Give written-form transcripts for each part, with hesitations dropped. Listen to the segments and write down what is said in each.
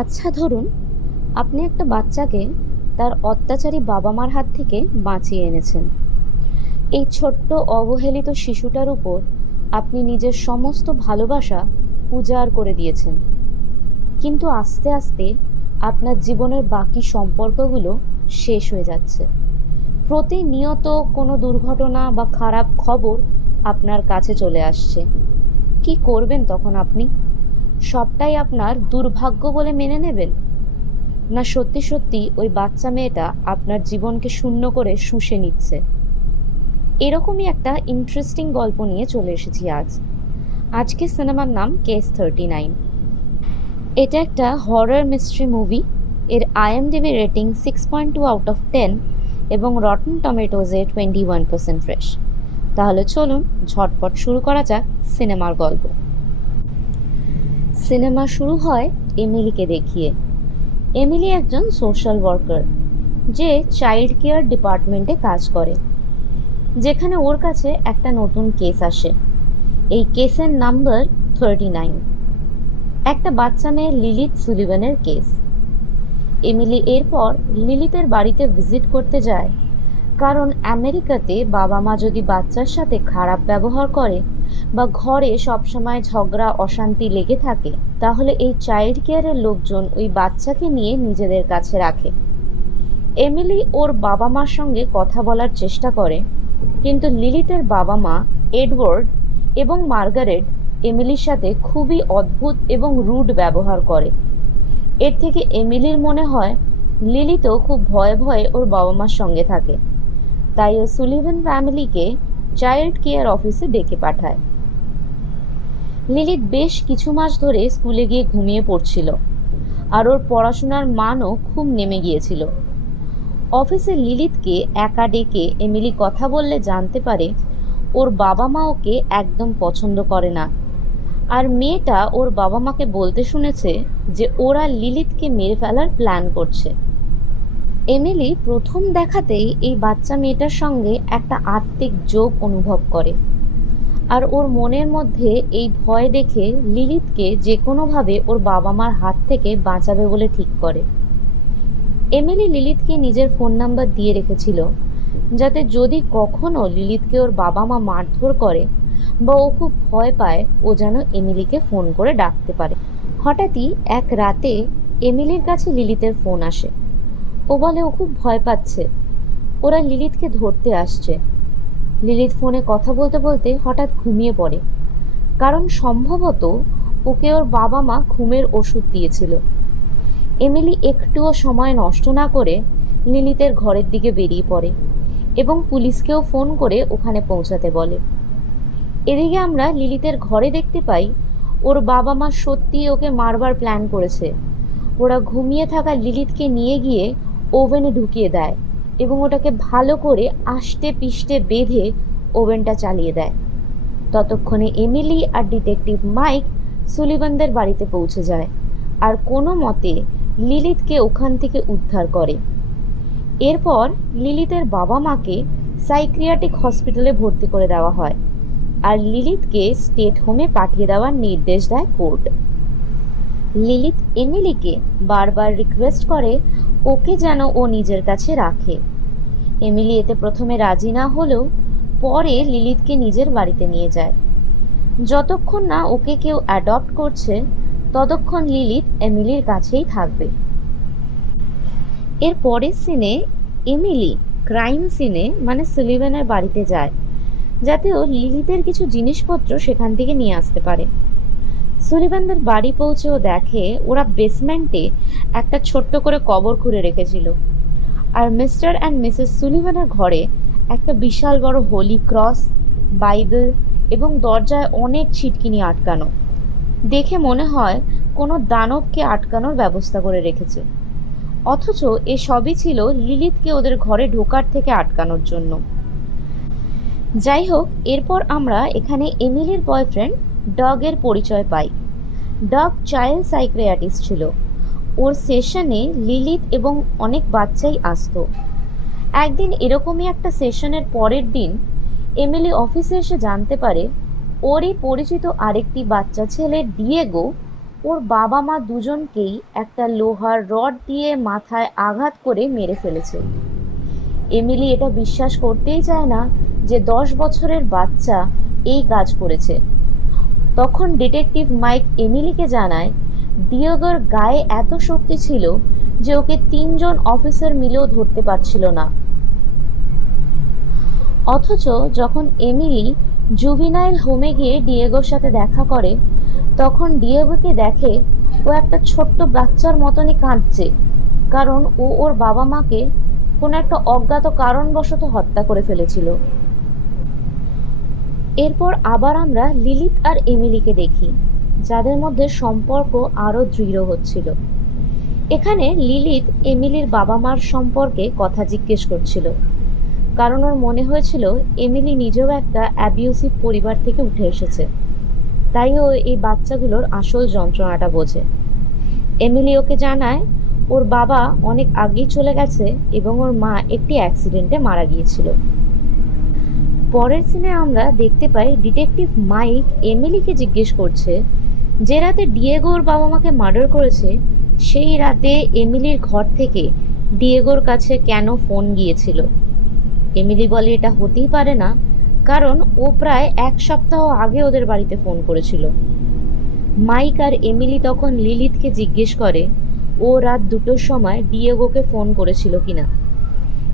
আচ্ছা ধরুন, আপনি একটা বাচ্চাকে তার অত্যাচারী বাবা মার হাত থেকে বাঁচিয়ে এনেছেন। এই ছোট্ট অবহেলিত শিশুটার উপর আপনি নিজের সমস্ত ভালোবাসা উজাড় করে দিয়েছেন। কিন্তু আস্তে আস্তে আপনার জীবনের বাকি সম্পর্কগুলো শেষ হয়ে যাচ্ছে। প্রতিনিয়ত কোনো দুর্ঘটনা বা খারাপ খবর আপনার কাছে চলে আসছে। কি করবেন তখন আপনি? সবটাই আপনার দুর্ভাগ্য বলে মেনে নেবেন, না সত্যি সত্যি ওই বাচ্চা মেয়েটা আপনার জীবনকে শূন্য করে শুষে নিচ্ছে? এরকমই একটা ইন্টারেস্টিং গল্প নিয়ে চলে এসেছি আজ। আজকের সিনেমার নাম কেস 39। এটা একটা হরর মিস্ট্রি মুভি। এর আইএমডিবি রেটিং 6.2 আউট অফ 10 এবং রটন টমেটোজে 21% ফ্রেশ। তাহলে চলুন ঝটপট শুরু করা যাক সিনেমার গল্প। সিনেমা শুরু হয় এমিলিকে দেখিয়ে। এমিলি একজন সোশ্যাল ওয়ার্কার, যে চাইল্ড কেয়ার ডিপার্টমেন্টে কাজ করে, যেখানে ওর কাছে একটা নতুন কেস আসে। এই কেসের নাম্বার 39, একটা বাচ্চা মেয়ে লিলিথ সুলিভানের কেস। এমিলি এরপর লিলিথের বাড়িতে ভিজিট করতে যায়, কারণ আমেরিকাতে বাবা মা যদি বাচ্চার সাথে খারাপ ব্যবহার করে বা ঘরে সবসময় ঝগড়া অশান্তি লেগে থাকে, তাহলে এই চাইল্ড কেয়ারের লোকজন ওই বাচ্চাকে নিয়ে নিজেদের কাছে রাখে। এমিলি ওর বাবা মার সঙ্গে কথা বলার চেষ্টা করে, কিন্তু লিলিথের বাবা মা এডওয়ার্ড এবং মার্গারেট এমিলির সাথে খুবই অদ্ভুত এবং রুড ব্যবহার করে। এর থেকে এমিলির মনে হয় লিলিতও খুব ভয়ে ভয়ে ওর বাবা মার সঙ্গে থাকে। তাই ও সুলিভান ফ্যামিলিকে চাইল্ড কেয়ার অফিসে ডেকে পাঠায়। লিলিথ বেশ কিছু মাস ধরে স্কুলে গিয়ে ঘুমিয়ে পড়ছিল, আর ওর পড়াশোনার মানও খুব নেমে গিয়েছিল। অফিসে লিলিথকে একা ডেকে এমিলি কথা বললে জানতে পারে ওর বাবা মা ওকে একদম পছন্দ করে না, আর মেয়েটা ওর বাবা মাকে বলতে শুনেছে যে ওরা লিলিথকে মেরে ফেলার প্ল্যান করছে। এমিলি প্রথম দেখাতেই এই বাচ্চা মেয়েটার সঙ্গে একটা আত্মিক যোগ অনুভব করে, আর ওর মনের মধ্যে এই ভয় দেখে লিলিথকে যে কোনোভাবে ওর বাবা মার হাত থেকে বাঁচাবে বলে ঠিক করে। এমিলি লিলিথকে নিজের ফোন নাম্বার দিয়ে রেখেছিল, যাতে যদি কখনো লিলিথকে ওর বাবা মা মারধর করে বা ও খুব ভয় পায়, ও যেন এমিলিকে ফোন করে ডাকতে পারে। হঠাৎই এক রাতে এমিলির কাছে লিলিথের ফোন আসে। ও বলে ও খুব ভয় পাচ্ছে, ওরা লিলিথকে ধরতে আসছে। লিলিথ ফোনে কথা বলতে বলতে হঠাৎ ঘুমিয়ে পড়ে, কারণ সম্ভবত ওকে ওর বাবা মা ঘুমের ওষুধ দিয়েছিল। এমিলি একটুও সময় নষ্ট না করে লিলিথের ঘরের দিকে বেরিয়ে পড়ে এবং পুলিশকেও ফোন করে ওখানে পৌঁছাতে বলে। এদিকে আমরা লিলিথের ঘরে দেখতে পাই ওর বাবা মা সত্যি ওকে মারবার প্ল্যান করেছে। ওরা ঘুমিয়ে থাকা লিলিথকে নিয়ে গিয়ে ওভেনে ঢুকিয়ে দেয় এবং ওটাকে ভালো করে আষ্টে পিষ্টে বেঁধে ওভেনটা চালিয়ে দেয়। ততক্ষণে এমিলি আর ডিটেকটিভ মাইক সুলিভানদের বাড়িতে পৌঁছে যায় আর কোনো মতে লিলিথকে ওখান থেকে উদ্ধার করে। এরপর লিলিথের বাবা মাকে সাইক্রিয়াটিক হসপিটালে ভর্তি করে দেওয়া হয়, আর লিলিথকে স্টেট হোমে পাঠিয়ে দেওয়ার নির্দেশ দেয় কোর্ট। লিলিথ এমিলিকে বারবার রিকোয়েস্ট করে ওকে যেন ও নিজের কাছে রাখে। এমিলি এতে প্রথমে রাজি না হলেও পরে লিলিথকে নিজের বাড়িতে নিয়ে যায়। যতক্ষণ না ওকে কেউ অ্যাডপ্ট করছে, ততক্ষণ লিলিথ এমিলির কাছেই থাকবে। এর পরের সিনে এমিলি ক্রাইম সিনে মানে সুলিভানের বাড়িতে যায়, যাতে ও লিলিথের কিছু জিনিসপত্র সেখান থেকে নিয়ে আসতে পারে। সুলিভানদের বাড়ি পৌঁছে ও দেখে ওরা বেসমেন্টে একটা ছোট্ট করে কবর খুঁড়ে রেখেছিল, আর মিস্টার অ্যান্ড মিসেস সুলিভানের ঘরে একটা বিশাল বড় হোলি ক্রস, বাইবেল এবং দরজায় অনেক ছিটকিনি আটকানো। দেখে মনে হয় কোনো দানবকে আটকানোর ব্যবস্থা করে রেখেছে, অথচ এসবই ছিল লিলিথকে ওদের ঘরে ঢোকার থেকে আটকানোর জন্য। যাই হোক, এরপর আমরা এখানে এমিলির বয়ফ্রেন্ড ডগের পরিচয় পাই। ডগ চাইল্ড সাইক্রিয়াটিস্ট ছিল। ওর সেশনে লিলিথ এবং অনেক বাচ্চাই আসতো। একদিন এরকমই একটা সেশনের পরের দিন এমিলি অফিসে এসে জানতে পারে ওরই পরিচিত আরেকটি বাচ্চা ছেলে ডিয়েগো ওর বাবা মা দুজনকেই একটা লোহার রড দিয়ে মাথায় আঘাত করে মেরে ফেলেছে। এমিলি এটা বিশ্বাস করতেই চায় না যে 10 বছরের বাচ্চা এই কাজ করেছে। তখন ডিটেকটিভ মাইক এমিলিকে জানায় ডিয়েগোর গায়ে এত শক্তি ছিল যে ওকে 3জন অফিসার মিলেও ধরতে পারছিল না। অথচ যখন এমিলি জুভিনাইল হোমে গিয়ে ডিয়েগোর সাথে দেখা করে, তখন ডিয়েগোকে দেখে ও একটা ছোট্ট বাচ্চার মতনই কাঁদছে, কারণ ও ওর বাবা মাকে কোনো একটা অজ্ঞাত কারণবশত হত্যা করে ফেলেছিল। এরপর আবার আমরা লিলিত আর এমিলিকে দেখি, যাদের মধ্যে সম্পর্ক আরও দৃঢ় হচ্ছিল। এখানে লিলিত এমিলির বাবা মার সম্পর্কে কথা জিজ্ঞেস করছিল, কারণ ওর মনে হয়েছিল এমিলি নিজেও একটা অ্যাবিউসিভ পরিবার থেকে উঠে এসেছে, তাই ও এই বাচ্চাগুলোর আসল যন্ত্রণাটা বোঝে। এমিলি ওকে জানায় ওর বাবা অনেক আগেই চলে গেছে এবং ওর মা একটি অ্যাক্সিডেন্টে মারা গিয়েছিল। পরের সিনে আমরা দেখতে পাই ডিটেকটিভ মাইক এমিলিকে জিজ্ঞেস করছে যে রাতে ডিয়েগোর বাবা মাকে মার্ডার করেছে, সেই রাতে এমিলির ঘর থেকে ডিয়েগোর কাছে কেন ফোন গিয়েছিল। এমিলি বলে এটা হতেই পারে না, কারণ ও প্রায় 1 সপ্তাহ আগে ওদের বাড়িতে ফোন করেছিল। মাইক আর এমিলি তখন লিলিতকে জিজ্ঞেস করে ও রাত 2টোর সময় ডিয়েগোকে ফোন করেছিল কিনা,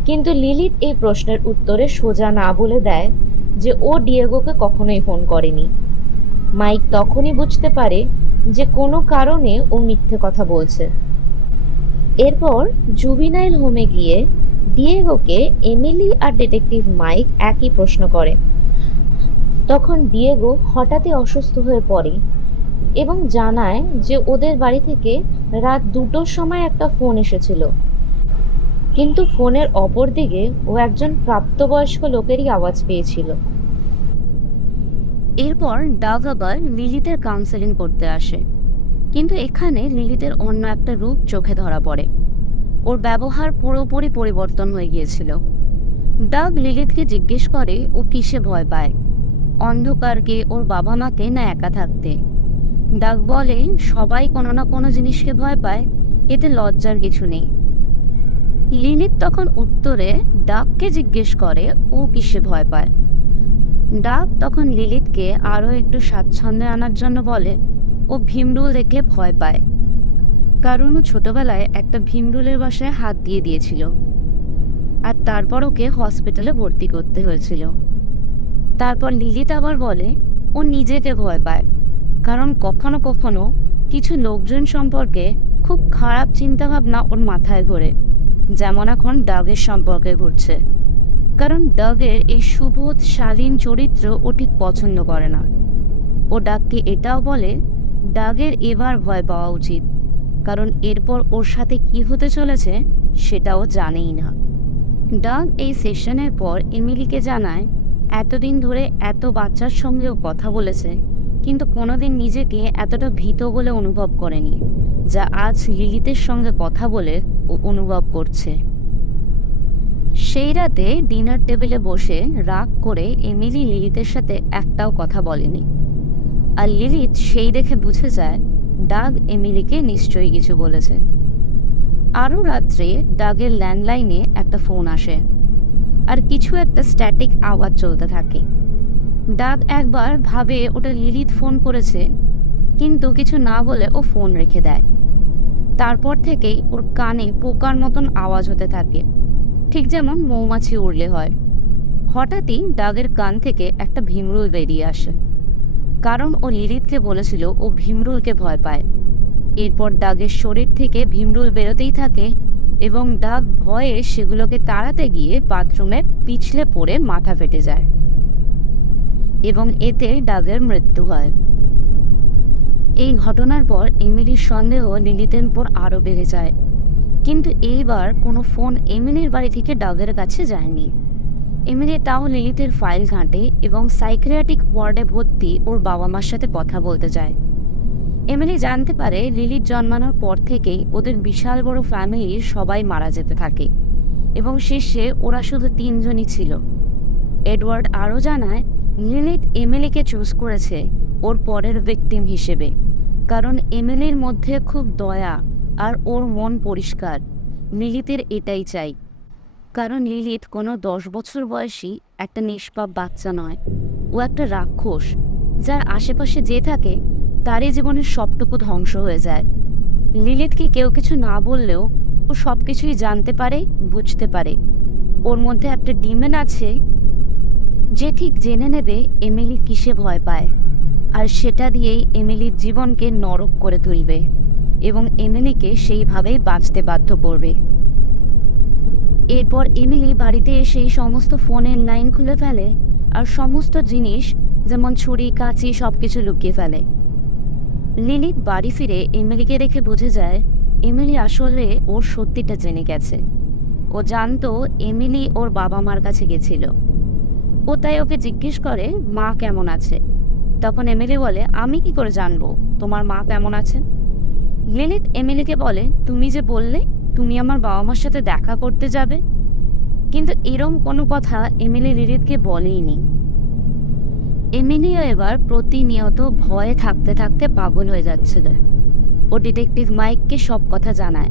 কিন্তু লিলিত এই প্রশ্নের উত্তরে সোজা না বলে দেয় যে ও ডিয়েগোকে কখনোই ফোন করেনি। মাইক তখনই বুঝতে পারে যে কোনো কারণে ও মিথ্যে কথা বলছে। এরপর জুভিনাইল হোমে গিয়ে ডিয়েগোকে এমিলি আর ডিটেকটিভ মাইক একই প্রশ্ন করে। তখন ডিয়েগো হঠাৎই অসুস্থ হয়ে পড়ে এবং জানায় যে ওদের বাড়ি থেকে রাত 2টোর সময় একটা ফোন এসেছিল, কিন্তু ফোনের অপর দিকে ও একজন প্রাপ্তবয়স্ক লোকেরই আওয়াজ পেয়েছিল। এরপর ডাভ আবার লিলিতের কাউন্সেলিং করতে আসে, কিন্তু এখানে লিলিতের অন্য একটা রূপ চোখে ধরা পড়ে। ওর ব্যবহার পুরোপুরি পরিবর্তন হয়ে গিয়েছিল। ডাভ লিলিতকে জিজ্ঞেস করে ও কিসে ভয় পায়, অন্ধকারকে, ওর বাবা মাকে, না একা থাকতে। ডাভ বলে সবাই কোনো না কোনো জিনিসকে ভয় পায়, এতে লজ্জার কিছু নেই। লিলিত তখন উত্তরে ডাভকে জিজ্ঞেস করে ও কিসে ভয় পায়। ডাভ তখন লিলিতকে আরও একটু স্বাচ্ছন্দ্যে আনার জন্য বলে ও ভীমরুল দেখলে ভয় পায়, কারণ ও ছোটবেলায় একটা ভীমরুলের বাসায় হাত দিয়ে দিয়েছিল আর তারপর ওকে হসপিটালে ভর্তি করতে হয়েছিল। তারপর লিলিত আবার বলে ও নিজেকে ভয় পায়, কারণ কখনো কখনো কিছু লোকজন সম্পর্কে খুব খারাপ চিন্তাভাবনা ওর মাথায় ঘোরে, যেমন এখন ডাভের সম্পর্কে ঘুরছে, কারণ ডাভের এই সুবোধ শালীন চরিত্র ও ঠিক পছন্দ করে না। ও ডাককে এটাও বলে ডাগের এবার ভয় পাওয়া উচিত, কারণ এরপর ওর সাথে কি হতে চলেছে সেটাও জানেই না। ডাগ এই সেশনের পর এমিলিকে জানায় এতদিন ধরে এত বাচ্চার সঙ্গেও কথা বলেছে, কিন্তু কোনোদিন নিজেকে এতটা ভীত বলে অনুভব করেনি, যা আজ লিলিতের সঙ্গে কথা বলে ও অনুভব করছে। সেই রাতে ডিনার টেবিলে বসে রাগ করে এমিলি লিলিতের সাথে একটাও কথা বলেনি, আর লিলিত সেই দেখে বুঝে যায় ডাগ এমিলিকে নিশ্চয়ই কিছু বলেছে। আরও রাত্রে ডাগের ল্যান্ডলাইনে একটা ফোন আসে আর কিছু একটা স্ট্যাটিক আওয়াজ চলতে থাকে। ডাগ একবার ভাবে ওটা লিলিত ফোন করেছে, কিন্তু কিছু না বলে ও ফোন রেখে দেয়। তারপর থেকেই ওর কানে পোকার মতন আওয়াজ হতে থাকে, ঠিক যেমন মৌমাছি উড়লে হয়। হঠাৎই ডাগের কান থেকে একটা ভীমরুল বেরিয়ে আসে, কারণ ও লিলিতকে বলেছিল ও ভীমরুলকে ভয় পায়। এরপর ডাগের শরীর থেকে ভীমরুল বেরোতেই থাকে এবং ডাগ ভয়ে সেগুলোকে তাড়াতে গিয়ে বাথরুমে পিছলে পড়ে মাথা ফেটে যায় এবং এতে ডাগের মৃত্যু হয়। এই ঘটনার পর এমিলির সন্দেহ লিলিতের উপর আরও বেড়ে যায়, কিন্তু এইবার কোনো ফোন এমিলির বাড়ি থেকে ডাগের কাছে যায়নি। এমিলি তাও লিলিতের ফাইল ঘাঁটে এবং সাইকিয়াট্রিক ওয়ার্ডে ভর্তি ওর বাবা মার সাথে কথা বলতে যায়। এমিলি জানতে পারে লিলির জন্মানোর পর থেকেই ওদের বিশাল বড় ফ্যামিলির সবাই মারা যেতে থাকে এবং শেষে ওরা শুধু 3জনই ছিল। এডওয়ার্ড আরও জানায় লিলিত এমিলিকে চুজ করেছে ওর পরের ভিকটিম হিসেবে, কারণ এমিলির মধ্যে খুব দয়া আর ওর মন পরিষ্কার। লিলিতের এটাই চাই, কারণ লিলিত কোনো 10 বছর বয়সী একটা নিষ্পাপ বাচ্চা নয়। ও একটা রাক্ষস, যার আশেপাশে যে থাকে তারই জীবনের সবটুকু ধ্বংস হয়ে যায়। লিলিতকে কেউ কিছু না বললেও ও সব কিছুই জানতে পারে, বুঝতে পারে। ওর মধ্যে একটা ডিমেন আছে যে ঠিক জেনে নেবে এমিলি কিসে ভয় পায়, আর সেটা দিয়েই এমিলির জীবনকে নরক করে তুলবে এবং এমিলিকে সেইভাবেই বাঁচতে বাধ্য করবে। এরপর এমিলি বাড়িতে এসেই সমস্ত ফোনের লাইন খুলে ফেলে আর সমস্ত জিনিস যেমন ছুরি কাঁচি সবকিছু লুকিয়ে ফেলে। লিলিত বাড়ি ফিরে এমিলিকে দেখে বুঝে যায় এমিলি আসলে ওর সত্যিটা জেনে গেছে। ও জানতো এমিলি ওর বাবা মার কাছে গেছিল। ও তাই ওকে জিজ্ঞেস করে মা কেমন আছে। তখন এমিলি বলে, আমি কি করে জানবো তোমার মা কেমন আছে? লিলিত এমিলিকে বলে, তুমি যে বললে তুমি আমার বাবা মার সাথে দেখা করতে যাবে, কিন্তু এরম কোনো কথা এমিলি লিলিতকে বলেইনি। এমিলিও এবার প্রতিনিয়ত ভয়ে থাকতে থাকতে পাগল হয়ে যাচ্ছিল। ও ডিটেকটিভ মাইককে সব কথা জানায়,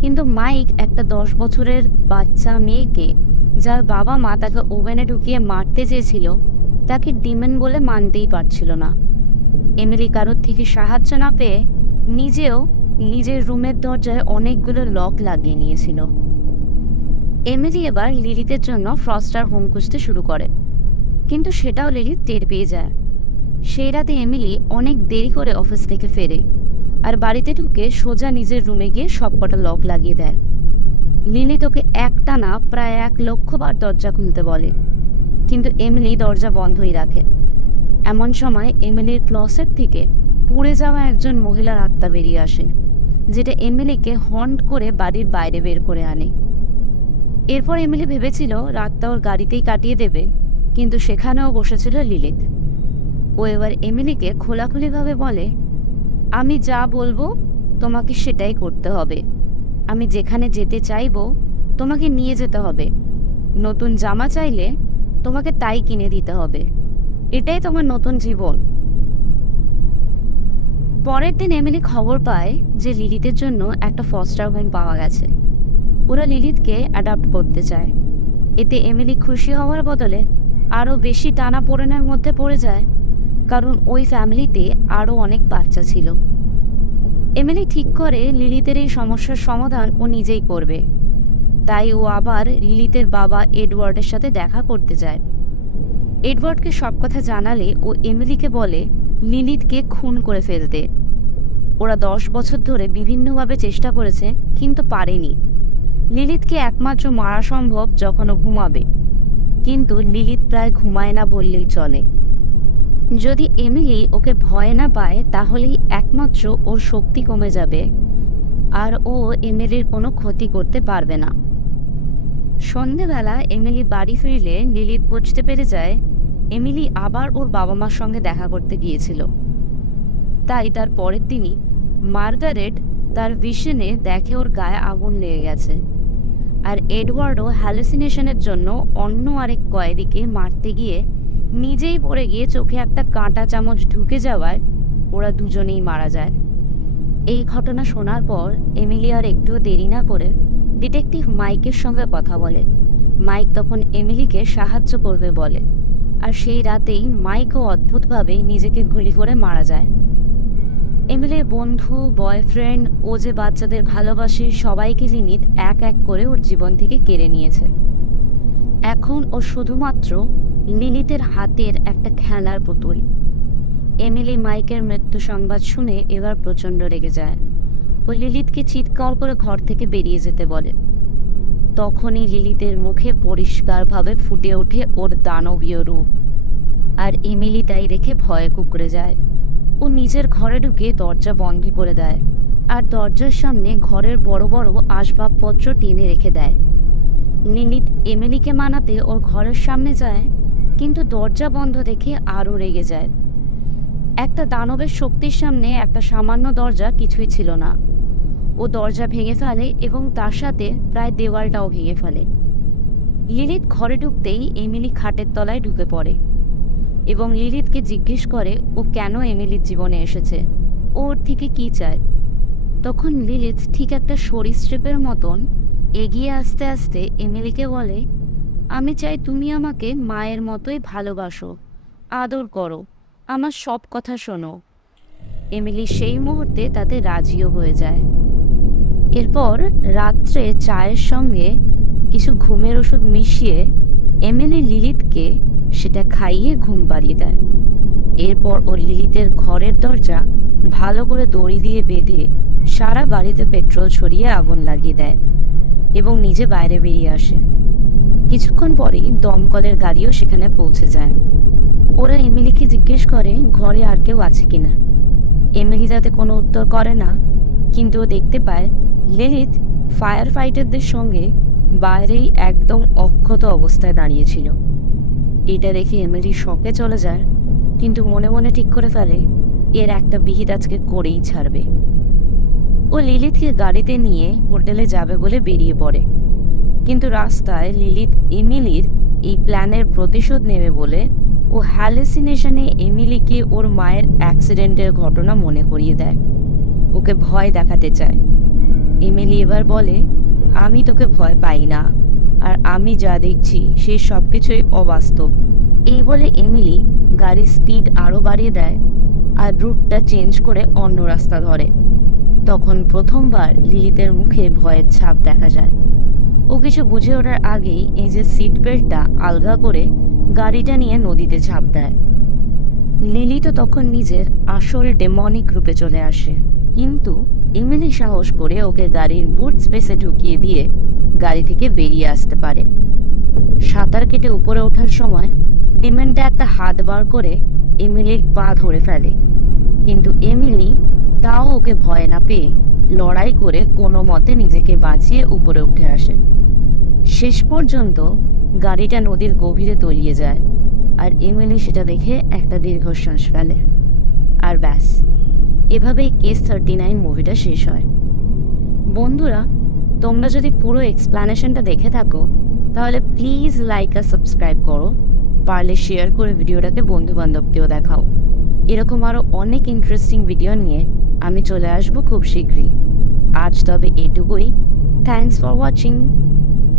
কিন্তু মাইক একটা 10 বছরের বাচ্চা মেয়েকে, যার বাবা মা তাকে ওভেনে ঢুকিয়ে মারতে চেয়েছিল, তাকে ডিমেন বলে মানতেই পারছিল না। এমিলি কারোর থেকে সাহায্য না পেয়ে নিজেও নিজের রুমের দরজায় অনেকগুলো লক লাগিয়ে নিয়েছিল। এমিলি এবার লিলিতের জন্য ফ্রস্টার হোম খুঁজতে শুরু করে, কিন্তু সেটাও লিলিত টের পেয়ে যায়। সেই রাতে এমিলি অনেক দেরি করে অফিস থেকে ফেরে আর বাড়িতে ঢুকে সোজা নিজের রুমে গিয়ে সবকটা লক লাগিয়ে দেয়। লিলিত ওকে একটানা প্রায় 1,00,000 বার দরজা খুলতে বলে, কিন্তু এমিলি দরজা বন্ধই রাখে। এমন সময় এমিলির ক্লসেট থেকে পুড়ে যাওয়া একজন মহিলার আত্মা বেরিয়ে আসে, যেটা এমিলিকে হন্ট করে বাড়ির বাইরে বের করে আনে। এরপর এমিলি ভেবেছিল রাতটা ওর গাড়িতেই কাটিয়ে দেবে, কিন্তু সেখানেও বসেছিল লিলিত। ও এবার এমিলিকে খোলাখুলিভাবে বলে, আমি যা বলবো তোমাকে সেটাই করতে হবে। আমি যেখানে যেতে চাইবো তোমাকে নিয়ে যেতে হবে। নতুন জামা চাইলে তোমাকে তাই কিনে দিতে হবে। এটাই তোমার নতুন জীবন। পরের দিন এমিলি খবর পায় যে লিলিতের জন্য একটা ফস্টার হোম পাওয়া গেছে। ওরা লিলিতকে অ্যাডাপ্ট করতে চায়। এতে এমিলি খুশি হওয়ার বদলে আরও বেশি টানাপোড়েনের মধ্যে পড়ে যায়, কারণ ওই ফ্যামিলিতে আরও অনেক বাচ্চা ছিল। এমিলি ঠিক করে লিলিতের এই সমস্যার সমাধান ও নিজেই করবে। তাই ও আবার লিলিতের বাবা এডওয়ার্ডের সাথে দেখা করতে যায়। এডওয়ার্ডকে সব কথা জানালে ও এমিলিকে বলে লিলিতকে খুন করে ফেলতে। ওরা 10 বছর ধরে বিভিন্নভাবে চেষ্টা করেছে, কিন্তু পারেনি। লিলিতকে একমাত্র মারা সম্ভব যখন ও ঘুমাবে, কিন্তু লিলিত প্রায় ঘুমায় না বললেই চলে। যদি এমিলি ওকে ভয় না পায় তাহলেই একমাত্র ওর শক্তি কমে যাবে আর ও এমিলির কোনো ক্ষতি করতে পারবে না। সন্ধেবেলা এমিলি বাড়ি ফিরলে লিলিত বুঝতে পেরে যায় এমিলি আবার ওর বাবা মার সঙ্গে দেখা করতে গিয়েছিল। তাই তার পরের দিনই মার্গারেট তার ভিশনে দেখে ওর গায়ে আগুন লেগে গেছে, আর এডওয়ার্ডও হ্যালুসিনেশনের জন্য অন্য আরেক কয়েদিকে মারতে গিয়ে নিজেই পড়ে গিয়ে চোখে একটা কাঁটা চামচ ঢুকে যাওয়ায় ওরা দুজনেই মারা যায়। এই ঘটনা শোনার পর এমিলি আর একটুও দেরি না করে ডিটেকটিভ মাইকের সঙ্গে কথা বলে। মাইক তখন এমিলিকে সাহায্য করবে বলে, আর সেই রাতেই মাইকও অদ্ভুতভাবে নিজেকে গুলি করে মারা যায়। এমিলির বন্ধু, বয়ফ্রেন্ড, ও যে বাচ্চাদের ভালোবাসে সবাইকে লিলিত এক এক করে ওর জীবন থেকে কেড়ে নিয়েছে। এখন ও শুধুমাত্র লিলিতের হাতের একটা খেলার পুতুল। এমিলি মাইকের মৃত্যু সংবাদ শুনে এবার প্রচণ্ড রেগে যায়। ও লিলিতকে চিৎকার করে ঘর থেকে বেরিয়ে যেতে বলে। তখনই লিলিতের মুখে পরিষ্কারভাবে ফুটে ওঠে ওর দানবীয় রূপ, আর এমিলি তাই দেখে ভয়ে কুঁকড়ে যায়। ও নিজের ঘরে ঢুকে দরজা বন্ধ করে দেয় আর দরজার সামনে ঘরের বড় বড় আসবাবপত্র টেনে রেখে দেয়। লিলিত এমিলিকে মানাতে ওর ঘরের সামনে যায়, কিন্তু দরজা বন্ধ দেখে আরও রেগে যায়। একটা দানবের শক্তির সামনে একটা সামান্য দরজা কিছুই ছিল না। ও দরজা ভেঙে ফেলে এবং তার সাথে প্রায় দেওয়ালটাও ভেঙে ফেলে। লিলিত ঘরে ঢুকতেই এমিলি খাটের তলায় ঢুকে পড়ে এবং লিলিতকে জিজ্ঞেস করে ও কেন এমিলির জীবনে এসেছে। ওর থেকে কি চায়। তখন লিলিথ ঠিক একটা সরীসৃপের মতন এগিয়ে আসতে আসতে এমিলিকে বলে, আমি চাই তুমি আমাকে মায়ের মতোই ভালোবাসো, আদর করো, আমার সব কথা শোনো। এমিলি সেই মুহূর্তে তাতে রাজিও হয়ে যায়। এরপর রাত্রে চায়ের সঙ্গে কিছু ঘুমের ওষুধ মিশিয়ে এমিলি লিলিথকে সেটা খাইয়ে ঘুম পাড়িয়ে দেয়। এরপর ও লিলিথের ঘরের দরজা ভালো করে দড়ি দিয়ে বেঁধে সারা বাড়িতে পেট্রোল ছড়িয়ে আগুন লাগিয়ে দেয় এবং নিজে বাইরে বেরিয়ে আসে। কিছুক্ষণ পরেই দমকলের গাড়িও সেখানে পৌঁছে যায়। ওরা এমিলিকে জিজ্ঞেস করে ঘরে আর কেউ আছে কিনা। এমিলি যাতে কোনো উত্তর করে না, কিন্তু ও দেখতে পায় লিলিথ ফায়ার ফাইটারদের সঙ্গে বাইরেই একদম অক্ষত অবস্থায় দাঁড়িয়েছিল। এটা দেখে এমিলি শকে চলে যায়, কিন্তু মনে মনে ঠিক করে ফেলে এর একটা বিহিত আজকে করেই ছাড়বে। ও লিলিথকে গাড়িতে নিয়ে হোটেলে যাবে বলে বেরিয়ে পড়ে, কিন্তু রাস্তায় লিলিথ এমিলির এই প্ল্যানের প্রতিশোধ নেবে বলে ও হ্যালুসিনেশনে এমিলিকে ওর মায়ের অ্যাক্সিডেন্টের ঘটনা মনে করিয়ে দেয়, ওকে ভয় দেখাতে চায়। এমিলি এবার বলে, আমি তোকে ভয় পাই না, আর আমি যা দেখছি সেই সব কিছুই অবাস্তব। এই বলে এমিলি গাড়ির স্পিড আরও বাড়িয়ে দেয় আর রুটটা চেঞ্জ করে অন্য রাস্তা ধরে। তখন প্রথমবার লিলিতের মুখে ভয়ের ছাপ দেখা যায়। ও কিছু বুঝে ওঠার আগেই এই যে সিট বেল্টটা আলগা করে গাড়িটা নিয়ে নদীতে ঝাঁপ দেয়। লিলি তো তখন নিজের আসল ডেমনিক রূপে চলে আসে, কিন্তু এমিলি সাহস করে ওকে গাড়ির বুট স্পেসে ঢুকিয়ে দিয়ে গাড়ি থেকে বেরিয়ে আসতে পারে। সাঁতার কেটে উপরে ওঠার সময় ডিমেনটা একটা হাত বার করে এমিলির পা ধরে ফেলে, কিন্তু এমিলি তাও ওকে ভয় না পেয়ে লড়াই করে কোনো মতে নিজেকে বাঁচিয়ে উপরে উঠে আসে। শেষ পর্যন্ত গাড়িটা নদীর গভীরে তলিয়ে যায়, আর এমিলি সেটা দেখে একটা দীর্ঘশ্বাস ফেলে। আর ব্যাস, এভাবেই কেস 39 মুভিটা শেষ হয়। বন্ধুরা, তোমরা যদি পুরো এক্সপ্লানেশনটা দেখে থাকো তাহলে প্লিজ লাইক আর সাবস্ক্রাইব করো, পারলে শেয়ার করে ভিডিওটাকে বন্ধু বান্ধবকেও দেখাও। এরকম আরও অনেক ইন্টারেস্টিং ভিডিও নিয়ে আমি চলে আসবো খুব শীঘ্রই। আজ তবে এটুকুই। Thanks for watching.